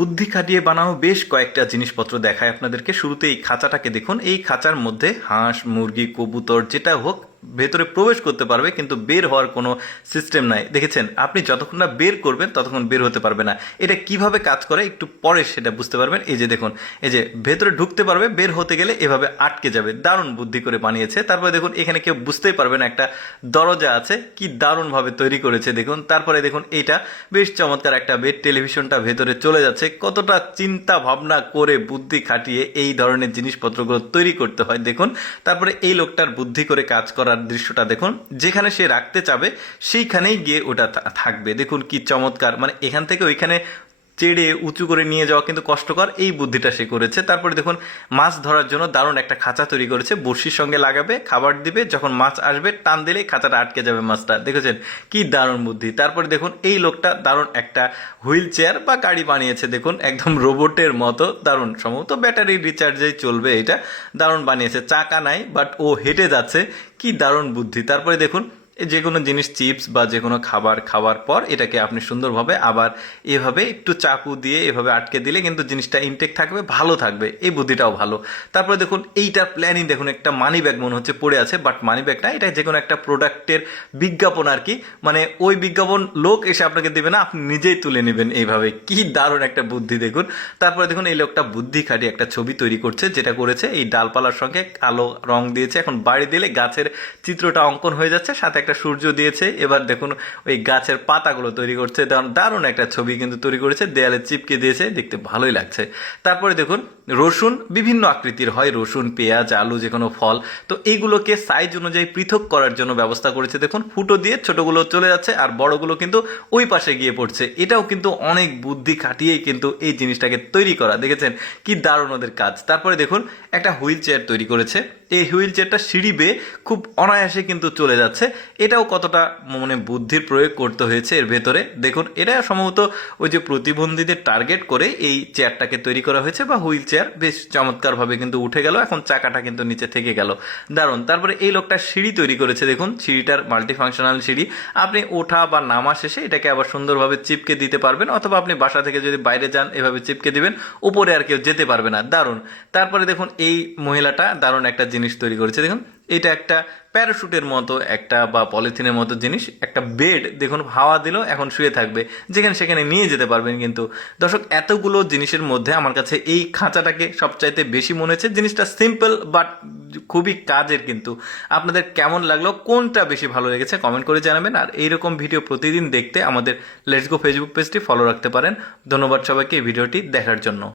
বুদ্ধি খাটিয়ে বানানো বেশ কয়েকটা জিনিসপত্র দেখায় আপনাদেরকে। শুরুতে এই খাঁচাটাকে দেখুন। এই খাঁচার মধ্যে হাঁস, মুরগি, কবুতর যেটা হোক ভেতরে প্রবেশ করতে পারবে, কিন্তু বের হওয়ার কোনো সিস্টেম নাই। দেখেছেন, আপনি যতক্ষণ না বের করবেন ততক্ষণ বের হতে পারবে না। এটা কিভাবে কাজ করে একটু পরে সেটা বুঝতে পারবেন। এই যে দেখুন, এই যে ভেতরে ঢুকতে পারবে, বের হতে গেলে এভাবে আটকে যাবে। দারুণ বুদ্ধি করে বানিয়েছে। তারপরে দেখুন এখানে কেউ বুঝতেই পারবে না একটা দরজা আছে, কি দারুণভাবে তৈরি করেছে দেখুন। তারপরে দেখুন এইটা বেশ চমৎকার একটা বেড, টেলিভিশনটা ভেতরে চলে যাচ্ছে। কতটা চিন্তা ভাবনা করে বুদ্ধি খাটিয়ে এই ধরনের জিনিসপত্রগুলো তৈরি করতে হয় দেখুন। তারপরে এই লোকটার বুদ্ধি করে কাজ করার দৃশ্যটা দেখুন। যেখানে সে রাখতে চাবে সেইখানেই গিয়ে ওটা থাকবে। দেখুন কি চমৎকার, মানে এখান থেকে ওইখানে চেড়ে উঁচু করে নিয়ে যাওয়া কিন্তু কষ্টকর, এই বুদ্ধিটা সে করেছে। তারপরে দেখুন মাছ ধরার জন্য দারুণ একটা খাঁচা তৈরি করেছে। বড়শির সঙ্গে লাগাবে, খাবার দিবে, যখন মাছ আসবে টান দিলেই খাঁচাটা আটকে যাবে মাছটা। দেখেছেন কি দারুণ বুদ্ধি। তারপরে দেখুন এই লোকটা দারুণ একটা হুইল চেয়ার বা গাড়ি বানিয়েছে দেখুন, একদম রোবটের মতো। দারুণ, সম্ভবত ব্যাটারি রিচার্জেই চলবে এটা। দারুণ বানিয়েছে, চাকা নাই বাট ও হেঁটে যাচ্ছে। কি দারুণ বুদ্ধি। তারপরে দেখুন যে কোনো জিনিস, চিপস বা যে কোনো খাবার খাওয়ার পর এটাকে আপনি সুন্দরভাবে আবার এভাবে একটু চাকু দিয়ে এভাবে আটকে দিলে কিন্তু জিনিসটা ইনটেক থাকবে, ভালো থাকবে। এই বুদ্ধিটাও ভালো। তারপরে দেখুন এইটার প্ল্যানিং দেখুন, একটা মানি ব্যাগ মনে হচ্ছে পড়ে আছে, বাট মানি ব্যাগ না, এটা যে কোনো একটা প্রোডাক্টের বিজ্ঞাপন আর কি। মানে ওই বিজ্ঞাপন লোক এসে আপনাকে দেবে না, আপনি নিজেই তুলে নেবেন এইভাবে। কি দারুণ একটা বুদ্ধি দেখুন। তারপরে দেখুন এই লোকটা বুদ্ধি খাটিয়ে একটা ছবি তৈরি করছে। যেটা করেছে এই ডালপালার সঙ্গে কালো রং দিয়েছে, এখন বাড়ি দিলে গাছের চিত্রটা অঙ্কন হয়ে যাচ্ছে, সাথে একটা সূর্য দিয়েছে। এবার দেখুন ওই গাছের পাতাগুলো তৈরি করছে। দারুণ একটা ছবি কিন্তু তৈরি করেছে, দেয়ালে চিপকে দিয়েছে, দেখতে ভালোই লাগছে। তারপরে দেখুন রসুন বিভিন্ন আকৃতির হয়, রসুন, পেঁয়াজ, আলু, যে কোনো ফল। তো এইগুলোকে সাইজ অনুযায়ী পৃথক করার জন্য ব্যবস্থা করেছে দেখুন। ফুটো দিয়ে ছোটগুলো চলে যাচ্ছে আর বড়গুলো কিন্তু ওই পাশে গিয়ে পড়ছে। এটাও কিন্তু অনেক বুদ্ধি খাটিয়েই কিন্তু এই জিনিসটাকে তৈরি করা। দেখেছেন কি দারুণ ওদের কাজ। তারপরে দেখুন একটা হুইল চেয়ার তৈরি করেছে। এই হুইল চেয়ারটা সিঁড়ি বেয়ে খুব অনায়াসে কিন্তু চলে যাচ্ছে। এটাও কতটা মানে বুদ্ধির প্রয়োগ করতে হয়েছে এর ভেতরে দেখুন। এটা সম্ভবত ওই যে প্রতিবন্ধীদের টার্গেট করে এই চেয়ারটাকে তৈরি করা হয়েছে, বা হুইল চেয়ার। বেশ চমৎকারভাবে কিন্তু উঠে গেল, এখন চাকাটা কিন্তু নিচে থেকে গেল। দারুণ। তারপরে এই লোকটা সিঁড়ি তৈরি করেছে দেখুন, সিঁড়িটার মাল্টিফাংশনাল সিঁড়ি। আপনি ওঠা বা নামা শেষে এটাকে আবার সুন্দরভাবে চিপকে দিতে পারবেন, অথবা আপনি বাসা থেকে যদি বাইরে যান এভাবে চিপকে দিবেন, উপরে আর কেউ যেতে পারবে না। দারুণ। তারপরে দেখুন এই মহিলাটা দারুণ একটা জিনিস তৈরি করেছে দেখুন। এটা একটা প্যারাশুটের মতো একটা বা পলিথিনের মতো জিনিস, একটা বেড দেখুন, হাওয়া দিল এখন শুয়ে থাকবে, যেখানে সেখানে নিয়ে যেতে পারবেন। কিন্তু দর্শক এতগুলো জিনিসের মধ্যে আমার কাছে এই খাঁচাটাকে সবচাইতে বেশি মনে হচ্ছে। জিনিসটা সিম্পল বাট খুবই কাজের। কিন্তু আপনাদের কেমন লাগলো, কোনটা বেশি ভালো লেগেছে কমেন্ট করে জানাবেন। আর এইরকম ভিডিও প্রতিদিন দেখতে আমাদের লেটস গো ফেসবুক পেজটি ফলো রাখতে পারেন। ধন্যবাদ সবাইকে এই ভিডিওটি দেখার জন্য।